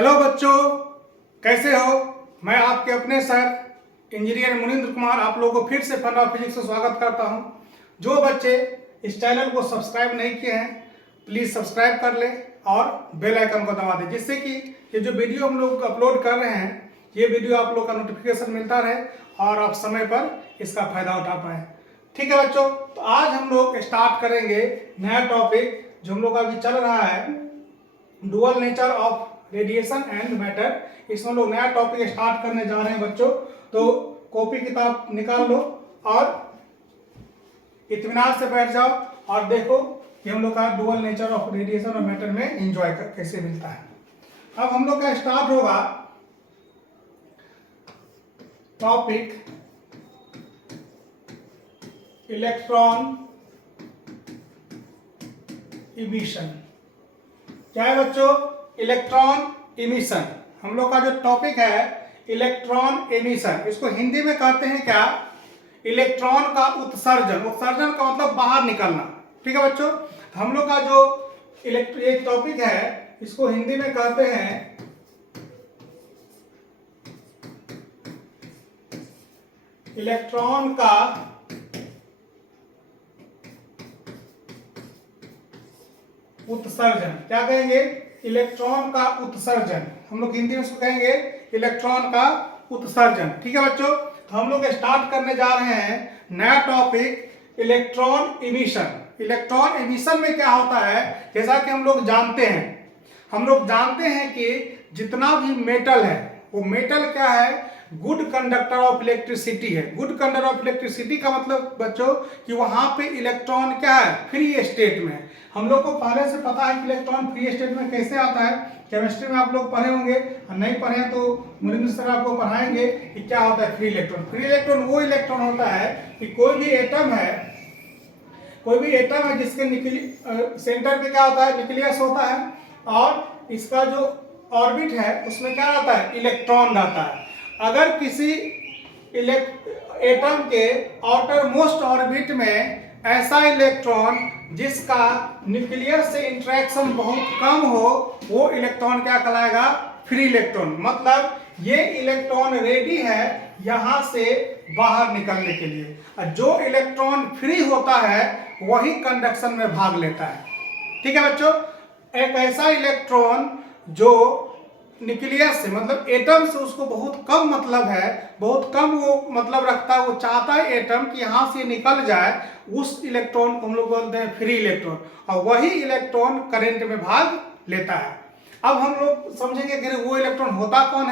Hello बच्चों, कैसे हो। मैं आपके अपने सर इंजीनियर मुनींद्र कुमार आप लोगों को फिर से फन ऑफ फिजिक्स से स्वागत करता हूं। जो बच्चे इस चैनल को सब्सक्राइब नहीं किए हैं प्लीज़ सब्सक्राइब कर लें और बेल आइकन को दबा दें, जिससे कि ये जो वीडियो हम लोग अपलोड कर रहे हैं ये वीडियो आप लोग का नोटिफिकेशन मिलता रहे और आप समय पर इसका फायदा उठा पाएँ। ठीक है बच्चों, तो आज हम लोग स्टार्ट करेंगे नया टॉपिक जो हम लोग का अभी चल रहा है, dual nature of radiation and matter. इसमें लोग नया टॉपिक स्टार्ट करने जा रहे हैं बच्चों। तो कॉपी किताब निकाल लो और इत्मीनान से बैठ जाओ और देखो कि हम लोग का डुअल नेचर ऑफ रेडिएशन और मैटर में एंजॉय कैसे मिलता है। अब हम लोग का स्टार्ट होगा टॉपिक इलेक्ट्रॉन इमिशन। क्या है बच्चों? Electron emission. हम लोग का जो टॉपिक है इलेक्ट्रॉन इमिशन, इसको हिंदी में कहते हैं क्या? इलेक्ट्रॉन का उत्सर्जन। उत्सर्जन का मतलब बाहर निकलना। ठीक है बच्चों, तो हम लोग का जो एक टॉपिक है इसको हिंदी में कहते हैं इलेक्ट्रॉन का उत्सर्जन। क्या कहेंगे? इलेक्ट्रॉन का उत्सर्जन। हम लोग हिंदी में इसको कहेंगे इलेक्ट्रॉन का उत्सर्जन। ठीक है बच्चों, तो हम लोग स्टार्ट करने जा रहे हैं नया topic electron emission. Electron emission में क्या होता है, जैसा कि हम लोग जानते हैं कि जितना भी मेटल है वो मेटल क्या है? गुड कंडक्टर ऑफ इलेक्ट्रिसिटी है। गुड कंडक्टर ऑफ इलेक्ट्रिसिटी का मतलब बच्चों कि वहां पे इलेक्ट्रॉन क्या है? फ्री स्टेट में। हम लोग को पहले से पता है कि इलेक्ट्रॉन फ्री स्टेट में कैसे आता है। केमिस्ट्री में आप लोग पढ़े होंगे, और नहीं पढ़े तो मुनींद्र सर आपको पढ़ाएंगे कि क्या होता है फ्री इलेक्ट्रॉन। फ्री इलेक्ट्रॉन वो इलेक्ट्रॉन होता है कि कोई भी एटम है जिसके सेंटर पे क्या होता है? न्यूक्लियस होता है, और इसका जो ऑर्बिट है उसमें क्या रहता है? इलेक्ट्रॉन रहता है। अगर किसी एटम के आउटर मोस्ट ऑर्बिट में ऐसा इलेक्ट्रॉन जिसका न्यूक्लियस से इंटरेक्शन बहुत कम हो, वो इलेक्ट्रॉन क्या कहलाएगा? Free electron. मतलब ये इलेक्ट्रॉन रेडी है यहां से बाहर निकलने के लिए। और जो इलेक्ट्रॉन फ्री होता है वही कंडक्शन में भाग लेता है। ठीक है बच्चों, एक ऐसा इलेक्ट्रॉन जो न्यूक्लियस से मतलब एटम से उसको बहुत कम मतलब है, बहुत कम वो मतलब रखता है, वो चाहता है एटम कि यहाँ से निकल जाए, उस इलेक्ट्रॉन को हम लोग बोलते हैं फ्री इलेक्ट्रॉन, और वही इलेक्ट्रॉन करंट में भाग लेता है। अब हम लोग समझेंगे कि वो इलेक्ट्रॉन होता कौन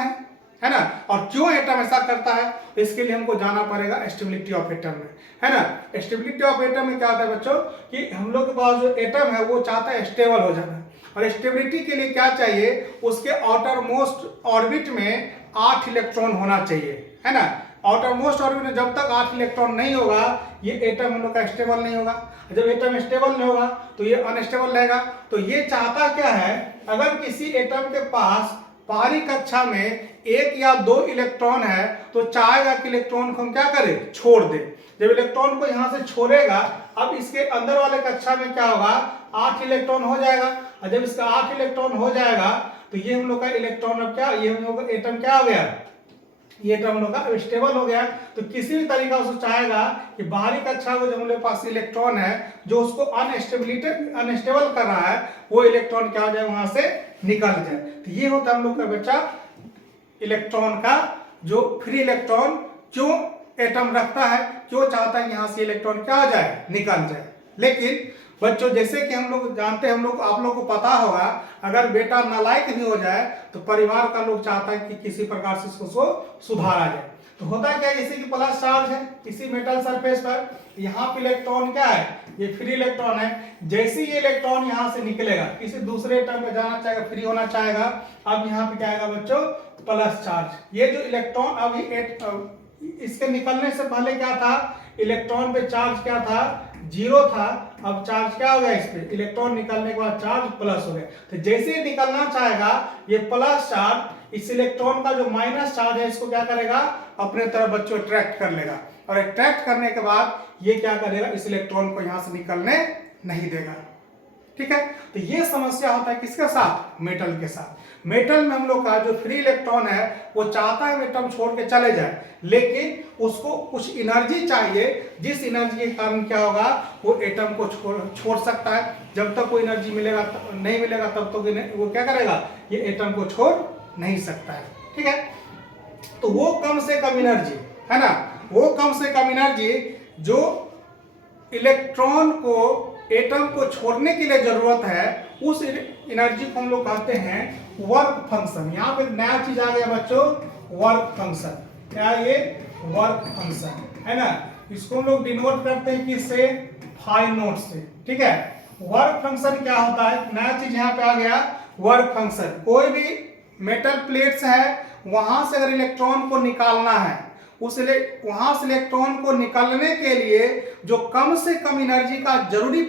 है ना, और क्यों एटम ऐसा करता है। इसके लिए हमको जाना पड़ेगा स्टेबिलिटी ऑफ एटम में, है ना। स्टेबिलिटी ऑफ एटम में क्या होता है बच्चों कि हम लोग के पास जो एटम है वो चाहता है स्टेबल हो जाना, और स्टेबिलिटी के लिए क्या चाहिए? उसके आउटर मोस्ट ऑर्बिट में 8 इलेक्ट्रॉन होना चाहिए, है ना। आउटर मोस्ट ऑर्बिट में जब तक 8 इलेक्ट्रॉन नहीं होगा ये एटम हम लोग का स्टेबल नहीं होगा। जब एटम स्टेबल नहीं होगा तो ये अनस्टेबल रहेगा। तो ये चाहता क्या है? अगर किसी एटम के पास बाहरी कक्षा में 1 या 2 इलेक्ट्रॉन है तो चाहेगा कि इलेक्ट्रॉन को हम क्या करें? छोड़ दे। जब इलेक्ट्रॉन को यहाँ से छोड़ेगा, अब इसके अंदर वाले कक्षा में क्या होगा? 8 इलेक्ट्रॉन हो जाएगा, और जब इसका 8 इलेक्ट्रॉन हो जाएगा तो ये हम लोग का इलेक्ट्रॉन अब क्या, ये हम लोग का एटम क्या हो गया? ये एटम हम लोग का स्टेबल हो गया। तो किसी भी तरीका से चाहेगा कि बाहरी कक्षा को जो हमारे पास इलेक्ट्रॉन है जो उसको अनस्टेबल कर रहा है, वो इलेक्ट्रॉन क्या हो जाए? वहां से निकल जाए। तो ये होता है हम लोग का बच्चा इलेक्ट्रॉन का जो फ्री इलेक्ट्रॉन क्यों एटम रखता है, क्यों चाहता है यहाँ से इलेक्ट्रॉन क्या हो जाए? निकल जाए। लेकिन बच्चों जैसे कि हम लोग जानते हैं, आप लोग को पता होगा, अगर बेटा नालायक भी हो जाए तो परिवार का लोग चाहता है कि किसी प्रकार से उसको सुधारा जाए। तो होता क्या है, इसी की प्लस चार्ज है इसी मेटल सरफेस पर, यहाँ पे इलेक्ट्रॉन क्या है? ये फ्री इलेक्ट्रॉन है। जैसे ये इलेक्ट्रॉन यहाँ से निकलेगा किसी दूसरे एटम में जाना चाहेगा, फ्री होना चाहेगा, अब यहाँ पे क्या आएगा बच्चों? Plus charge. ये जो इलेक्ट्रॉन अभी इसके निकलने से पहले क्या था? इलेक्ट्रॉन पे चार्ज क्या था? 0 था। अब चार्ज क्या हो गया? इस पे इलेक्ट्रॉन निकलने के बाद चार्ज प्लस हो गया। तो जैसे ही निकलना चाहेगा ये प्लस चार्ज इस इलेक्ट्रॉन का जो माइनस चार्ज है इसको क्या करेगा? अपने तरफ बच्चों अट्रैक्ट कर लेगा, और अट्रैक्ट करने के बाद ये क्या करेगा? इस इलेक्ट्रॉन को यहां से निकलने नहीं देगा। ठीक है, तो ये समस्या होता है किसके साथ? मेटल के साथ। मेटल में हम लोग का जो फ्री इलेक्ट्रॉन है वो चाहता है एटम छोड़ के चले जाए, लेकिन उसको कुछ एनर्जी चाहिए, जिस एनर्जी के कारण क्या होगा वो एटम को छोड़ सकता है। जब तक कोई एनर्जी मिलेगा नहीं मिलेगा तब तक वो क्या करेगा, ये एटम को छोड़ नहीं सकता है। ठीक है, तो वो कम से कम एनर्जी है ना, वो कम से कम एनर्जी जो इलेक्ट्रॉन को एटम को छोड़ने के लिए जरूरत है, उस एनर्जी को हम लोग कहते हैं वर्क फंक्शन। यहाँ पे नया चीज आ गया बच्चों, वर्क फंक्शन। क्या ये वर्क फंक्शन है ना, इसको हम लोग डिनोट करते हैं किससे, फाइव नोट से। ठीक है, वर्क फंक्शन क्या होता है, नया चीज यहाँ पे आ गया वर्क फंक्शन। कोई भी मेटल प्लेट्स है, वहां से अगर इलेक्ट्रॉन को निकालना है, वहां से इलेक्ट्रॉन को निकालने के लिए जो कम से कम एनर्जी का जरूरत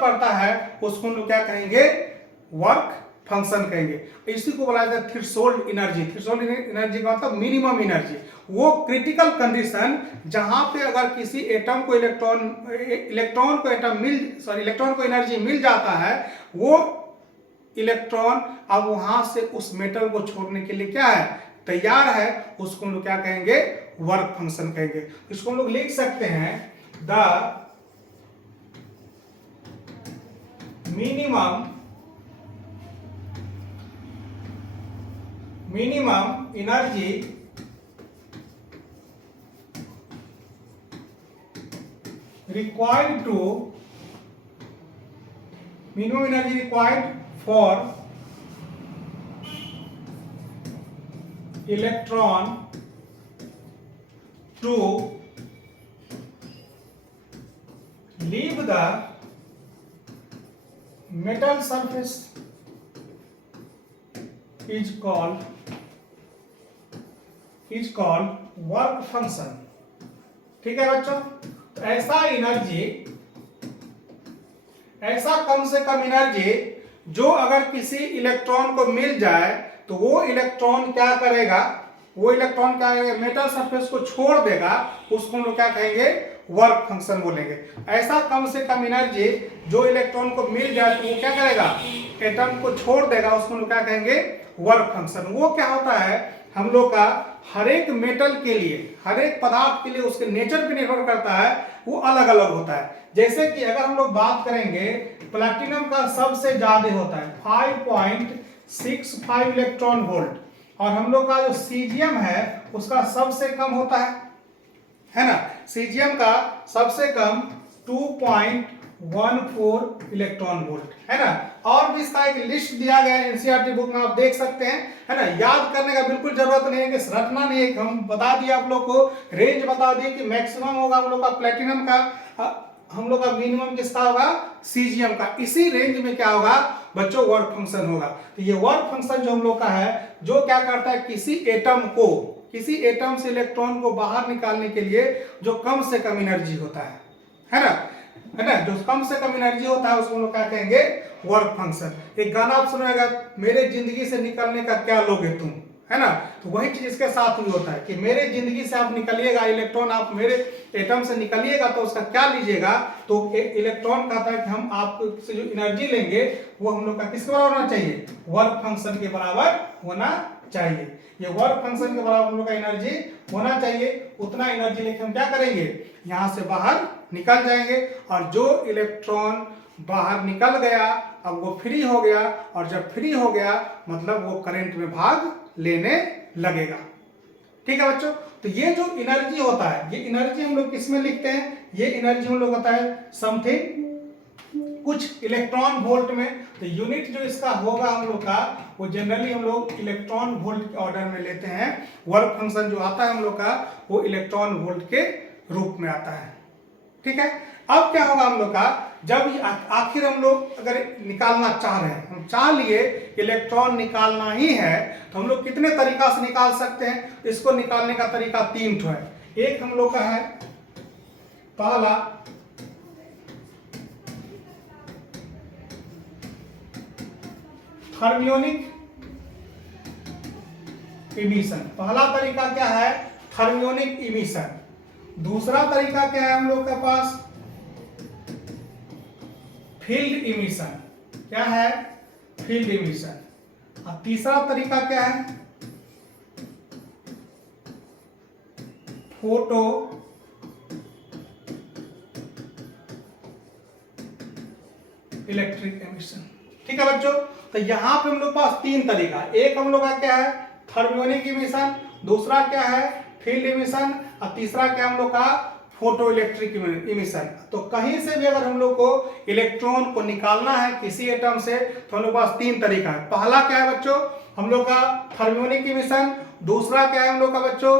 पड़ता है उसको हम लोग क्या कहेंगे, वर्क फंक्शन कहेंगे। इसी को बोला जाता है थ्रेशोल्ड एनर्जी। थ्रेशोल्ड एनर्जी का मतलब मिनिमम एनर्जी, वो क्रिटिकल कंडीशन जहां पे अगर किसी एटम को इलेक्ट्रॉन को एनर्जी मिल जाता है, वो इलेक्ट्रॉन अब वहां से उस मेटल को छोड़ने के लिए क्या है, तैयार है, उसको हम लोग क्या कहेंगे, वर्क फंक्शन कहेंगे। इसको हम लोग लिख सकते हैं the minimum energy required for electron to leave the metal surface is called work function। ठीक है बच्चों, तो ऐसा कम से कम एनर्जी जो अगर किसी इलेक्ट्रॉन को मिल जाए तो वो इलेक्ट्रॉन क्या करेगा, मेटल सरफेस को छोड़ देगा, उसको हम लोग क्या कहेंगे, वर्क फंक्शन बोलेंगे। ऐसा कम से कम एनर्जी जो इलेक्ट्रॉन को मिल जाए तो वो क्या करेगा, एटम को छोड़ देगा, उसको हम लोग क्या कहेंगे, वर्क फंक्शन। वो क्या होता है, हम लोग का हर एक मेटल के लिए, हर एक पदार्थ के लिए उसके नेचर पे निर्भर करता है, वो अलग अलग होता है। जैसे कि अगर हम लोग बात करेंगे, प्लैटिनम का सबसे ज्यादा होता है 5.65 इलेक्ट्रॉन वोल्ट, और हम लोग का जो सीजियम है उसका सबसे कम होता है ना, सीजियम का सबसे कम 2.14 इलेक्ट्रॉन वोल्ट है ना। और भी इसका एक लिस्ट दिया गया है एनसीईआरटी बुक में, आप देख सकते हैं है ना। याद करने का बिल्कुल जरूरत नहीं है, कि रटना नहीं है, हम बता दिए आप लोग को, रेंज बता दिए कि मैक्सिमम होगा हम लोग का प्लेटिनम का, हम लोग का मिनिमम किसका होगा, सीजियम का। इसी रेंज में क्या होगा बच्चों, वर्क फंक्शन होगा। तो ये वर्क फंक्शन जो हम लोग का है, जो क्या करता है, किसी एटम से इलेक्ट्रॉन को बाहर निकालने के लिए जो कम से कम एनर्जी होता है ना, जो कम से कम एनर्जी होता है उसको हम लोग क्या कहेंगे, वर्क फंक्शन। एक गाना आप सुनेगा, मेरे जिंदगी से निकलने का क्या लोगे तुम, है ना। तो वही चीज इसके साथ भी होता है कि मेरे जिंदगी से आप निकलिएगा, इलेक्ट्रॉन आप मेरे एटम से निकलिएगा तो उसका क्या लीजिएगा, तो इलेक्ट्रॉन कहता है कि हम आपसे जो एनर्जी लेंगे वो हम लोग का किसके बराबर होना चाहिए, वर्क फंक्शन के बराबर होना चाहिए। ये वर्क फंक्शन के बराबर हम लोग का एनर्जी होना चाहिए। उतना एनर्जी लेके हम क्या करेंगे, यहाँ से बाहर निकल जाएंगे, और जो इलेक्ट्रॉन बाहर निकल गया अब वो फ्री हो गया, और जब फ्री हो गया मतलब वो करंट में भाग लेने लगेगा। ठीक है बच्चों, तो ये जो एनर्जी होता है, ये एनर्जी हम लोग किस में लिखते हैं, ये एनर्जी हम लोग होता है समथिंग कुछ इलेक्ट्रॉन वोल्ट में। तो यूनिट जो इसका होगा हम लोग का, वो जनरली हम लोग इलेक्ट्रॉन वोल्ट के ऑर्डर में लेते हैं। वर्क फंक्शन जो आता है हम लोग का, वो इलेक्ट्रॉन वोल्ट के रूप में आता है। ठीक है, अब क्या होगा हम लोग का, जब आखिर हम लोग अगर निकालना चाह रहे हैं, हम चाह लिए इलेक्ट्रॉन निकालना ही है, तो हम लोग कितने तरीका से निकाल सकते हैं। इसको निकालने का तरीका 3 ठो है। एक हम लोग का है पहला थर्मियोनिक इमिशन। पहला तरीका क्या है, थर्मियोनिक इमिशन। दूसरा तरीका क्या है हम लोग के पास, फील्ड इमिशन। क्या है, फील्ड इमिशन। और तीसरा तरीका क्या है, फोटो इलेक्ट्रिक एमिशन। ठीक है बच्चों, तो यहां पे हम लोग पास तीन तरीका, एक हम लोग का क्या है थर्मियोनिक इमिशन, दूसरा क्या है फील्ड इमिशन, और तीसरा क्या हम लोग का फोटो इलेक्ट्रिक इमिशन। तो कहीं से भी अगर हम लोग को इलेक्ट्रॉन को निकालना है किसी एटम से तो हम लोग पास तीन तरीका है। पहला क्या है बच्चों हम लोग का थर्मियोनिक इमिशन, दूसरा क्या है हम लोग का बच्चों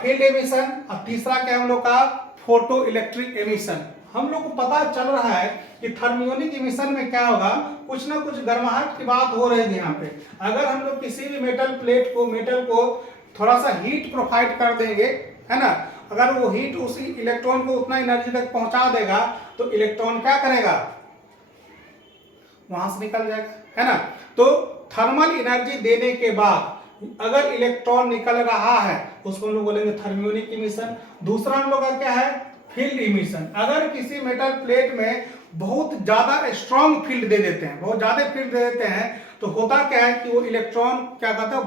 फील्ड एमिशन, और तीसरा क्या है हम लोग का फोटो इलेक्ट्रिक एमिशन। हम लोग को पता चल रहा है कि थर्मियोनिक इमिशन में क्या होगा, कुछ ना कुछ गर्माहट की बात हो रही है यहाँ पे। अगर हम लोग किसी भी मेटल को थोड़ा सा हीट प्रोवाइड कर देंगे, है ना, अगर वो हीट उसी इलेक्ट्रॉन को उतना एनर्जी तक पहुंचा देगा तो इलेक्ट्रॉन क्या करेगा, वहां से निकल जाएगा, है ना। तो थर्मल एनर्जी देने के बाद अगर इलेक्ट्रॉन निकल रहा है उसको हम लोग बोलेंगे थर्मियोनिक इमिशन। दूसरा हम लोग का क्या है फील्ड इमिशन। अगर किसी मेटल प्लेट में बहुत ज्यादा स्ट्रॉन्ग फील्ड दे देते हैं, बहुत ज्यादा फील्ड दे देते हैं, तो होता क्या है कि वो इलेक्ट्रॉन क्या कहता है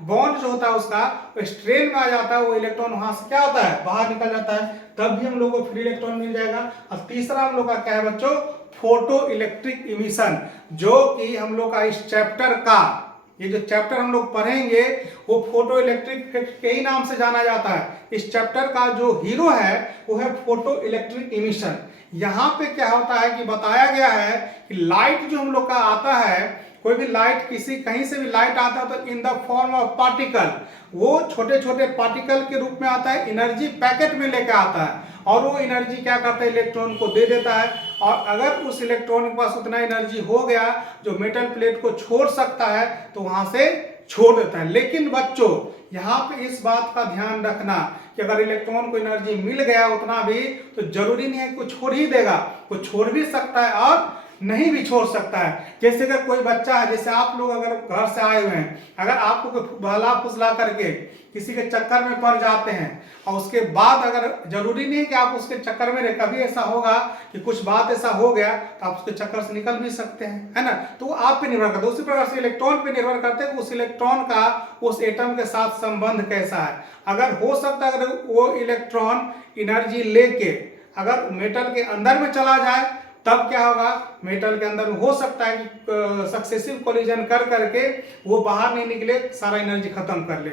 बॉन्ड जो होता है उसका स्ट्रेन में आ जाता है, वो इलेक्ट्रॉन वहां से क्या होता है बाहर निकल जाता है, तब भी हम लोग को फ्री इलेक्ट्रॉन मिल जाएगा। और तीसरा हम लोग का क्या है बच्चों फोटो इलेक्ट्रिक इमिशन, जो कि हम लोग का इस चैप्टर का ये जो चैप्टर हम लोग पढ़ेंगे वो फोटो इलेक्ट्रिक इफेक्ट के ही नाम से जाना जाता है। इस चैप्टर का जो हीरो है वो है फोटो इलेक्ट्रिक इमिशन। यहाँ पे क्या होता है कि बताया गया है कि लाइट जो हम लोग का आता है, कोई भी लाइट किसी कहीं से भी लाइट आता है तो in the form of particle, वो छोटे छोटे पार्टिकल के रूप में आता है, एनर्जी पैकेट में लेकर आता है, और वो एनर्जी क्या करता है इलेक्ट्रॉन को दे देता है। और अगर उस इलेक्ट्रॉन के पास उतना एनर्जी हो गया जो मेटल प्लेट को छोड़ सकता है तो वहां से छोड़ देता है। लेकिन बच्चों यहाँ पे इस बात का ध्यान रखना कि अगर इलेक्ट्रॉन को एनर्जी मिल गया उतना भी तो जरूरी नहीं है कि वो छोड़ ही देगा, वो छोड़ भी सकता है और नहीं भी छोड़ सकता है। जैसे अगर कोई बच्चा है, जैसे आप लोग अगर घर से आए हुए हैं, अगर आपको बहला फुसला करके किसी के चक्कर में पड़ जाते हैं और उसके बाद अगर जरूरी नहीं है कि आप उसके चक्कर में रहे, कभी ऐसा होगा कि कुछ बात ऐसा हो गया तो आप उसके चक्कर से निकल भी सकते हैं, है ना। तो वो आप पे निर्भर करता है, उसी प्रकार से इलेक्ट्रॉन पे निर्भर करते हैं उस इलेक्ट्रॉन का उस एटम के साथ संबंध कैसा है। अगर हो सकता है अगर वो इलेक्ट्रॉन एनर्जी लेके अगर मेटल के अंदर में चला जाए तब क्या होगा, मेटल के अंदर हो सकता है कि सक्सेसिव कोलिजन कर करके वो बाहर नहीं निकले, सारा एनर्जी खत्म कर ले।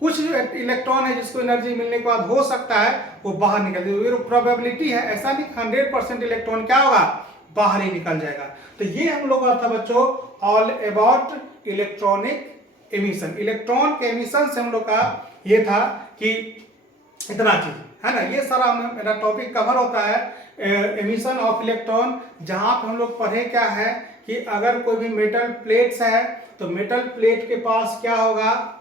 कुछ जो इलेक्ट्रॉन है जिसको एनर्जी मिलने के बाद हो सकता है वो बाहर निकल जाए, ये प्रोबेबिलिटी है, ऐसा नहीं 100% इलेक्ट्रॉन क्या होगा बाहर ही निकल जाएगा। तो ये हम लोग का था बच्चों all about electronic emission. Electron के एमिशन से हम लोग का ये था कि इतना चीज है ना, ये सारा मेरा टॉपिक कवर होता है एमिशन ऑफ इलेक्ट्रॉन। जहां पे हम लोग पढ़े क्या है कि अगर कोई भी मेटल प्लेट्स है तो मेटल प्लेट के पास क्या होगा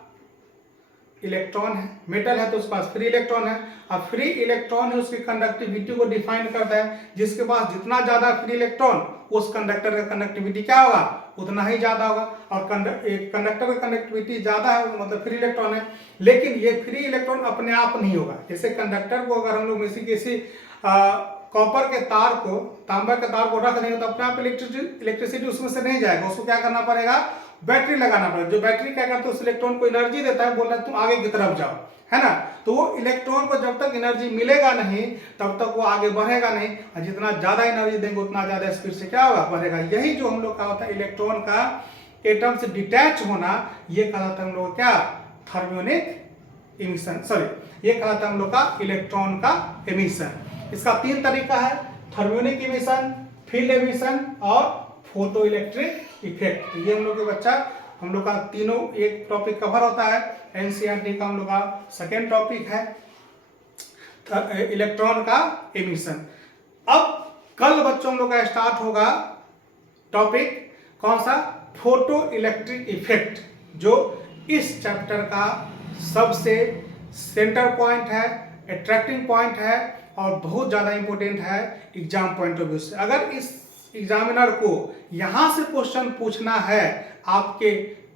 इलेक्ट्रॉन है, मेटल है तो उसके पास फ्री इलेक्ट्रॉन है, और फ्री इलेक्ट्रॉन है उसकी कंडक्टिविटी को डिफाइन करता है। जिसके पास जितना ज्यादा फ्री इलेक्ट्रॉन उस कंडक्टर का कंडक्टिविटी क्या होगा उतना ही ज्यादा होगा, और कंडक्टर का कंडक्टिविटी ज्यादा है मतलब फ्री इलेक्ट्रॉन है। लेकिन ये फ्री इलेक्ट्रॉन अपने आप नहीं होगा। जैसे कंडक्टर को अगर हम लोग किसी कॉपर के तार को तांबा के तार को रख देंगे तो अपने आप इलेक्ट्रिसिटी उसमें से नहीं जाएगा, उसको क्या करना पड़ेगा बैटरी लगाना पड़ेगा। जो बैटरी क्या करता है उस इलेक्ट्रॉन को एनर्जी देता है, बोल रहा है तुम आगे की तरफ जाओ, है ना। तो वो इलेक्ट्रॉन को जब तक एनर्जी मिलेगा नहीं तब तक वो आगे बढ़ेगा नहीं, और जितना ज्यादा एनर्जी देंगे उतना ज्यादा स्पीड से क्या होगा बढ़ेगा। यही जो हम लोग का होता है इलेक्ट्रॉन का एटम से डिटैच होना, ये कहलाता है हम लोग क्या थर्मियोनिक इमिशन, सॉरी ये कहलाता है हम लोग का इलेक्ट्रॉन का एमिशन। इसका तीन तरीका है, थर्मियोनिक इमिशन, फील्ड एमिशन और फोटो इलेक्ट्रिक इफेक्ट। ये हम लोग के बच्चा हम लोग का तीनों एक टॉपिक कवर होता है। एनसीईआरटी का हम लोग का सेकेंड टॉपिक है इलेक्ट्रॉन का एमिशन। अब कल बच्चों हम लोग का स्टार्ट होगा टॉपिक कौन सा फोटो इलेक्ट्रिक इफेक्ट, जो इस चैप्टर का सबसे सेंटर पॉइंट है, अट्रैक्टिंग पॉइंट है और बहुत ज्यादा इंपॉर्टेंट है एग्जाम पॉइंट ऑफ व्यू से। अगर इस एग्जामिनर को यहां से क्वेश्चन पूछना है आपके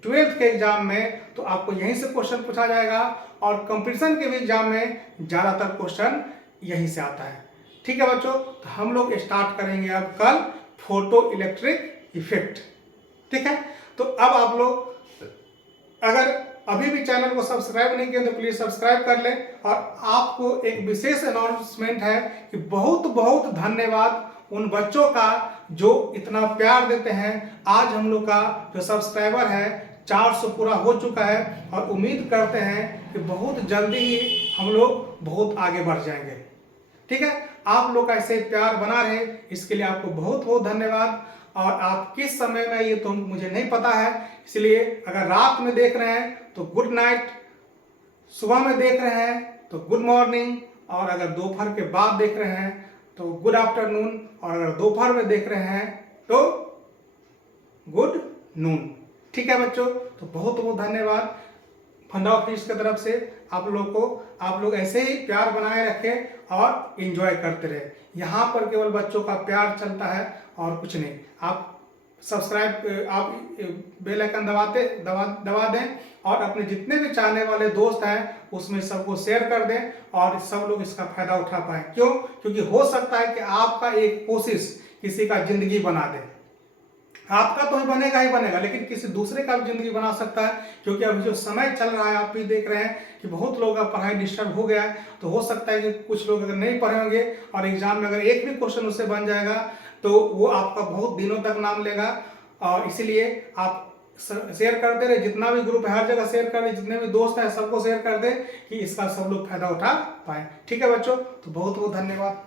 12th के एग्जाम में तो आपको यहीं से क्वेश्चन पूछा जाएगा, और कंपटीशन के भी एग्जाम में ज्यादातर क्वेश्चन यहीं से आता है। ठीक है बच्चों, तो हम लोग स्टार्ट करेंगे अब कल फोटो इलेक्ट्रिक इफेक्ट। ठीक है, तो अब आप लोग अगर अभी भी चैनल को सब्सक्राइब नहीं किया तो प्लीज सब्सक्राइब कर लें। और आपको एक विशेष अनाउंसमेंट है कि बहुत बहुत धन्यवाद उन बच्चों का जो इतना प्यार देते हैं। आज हम लोग का जो सब्सक्राइबर है 400 पूरा हो चुका है और उम्मीद करते हैं कि बहुत जल्दी ही हम लोग बहुत आगे बढ़ जाएंगे। ठीक है, आप लोग का ऐसे प्यार बना रहे इसके लिए आपको बहुत बहुत धन्यवाद। और आप किस समय में ये तो मुझे नहीं पता है, इसलिए अगर रात में देख रहे हैं तो गुड नाइट, सुबह में देख रहे हैं तो गुड मॉर्निंग, और अगर दोपहर के बाद देख रहे हैं तो गुड आफ्टरनून, और अगर दोपहर में देख रहे हैं तो गुड नून। ठीक है बच्चों, तो बहुत बहुत धन्यवाद फंडा ऑफिस की तरफ से आप लोग ऐसे ही प्यार बनाए रखें और एंजॉय करते रहे। यहाँ पर केवल बच्चों का प्यार चलता है और कुछ नहीं। आप सब्सक्राइब, आप बेल आइकन दबा दें और अपने जितने भी चाहने वाले दोस्त हैं उसमें सबको शेयर कर दें और सब लोग इसका फायदा उठा पाएं। क्यों? क्योंकि हो सकता है कि आपका एक कोशिश किसी का जिंदगी बना दे। आपका तो बनेगा ही बनेगा, लेकिन किसी दूसरे का भी जिंदगी बना सकता है। क्योंकि अभी जो समय चल रहा है आप भी देख रहे हैं कि बहुत लोगों का पढ़ाई डिस्टर्ब हो गया है। तो हो सकता है कि कुछ लोग अगर नहीं पढ़े होंगे और एग्जाम में अगर एक भी क्वेश्चन उससे बन जाएगा तो वो आपका बहुत दिनों तक नाम लेगा। और इसीलिए आप शेयर करते रहे, जितना भी ग्रुप है हर जगह शेयर कर दे, जितने भी दोस्त हैं सबको शेयर कर दे कि इसका सब लोग फायदा उठा पाए। ठीक है बच्चों, तो बहुत बहुत धन्यवाद।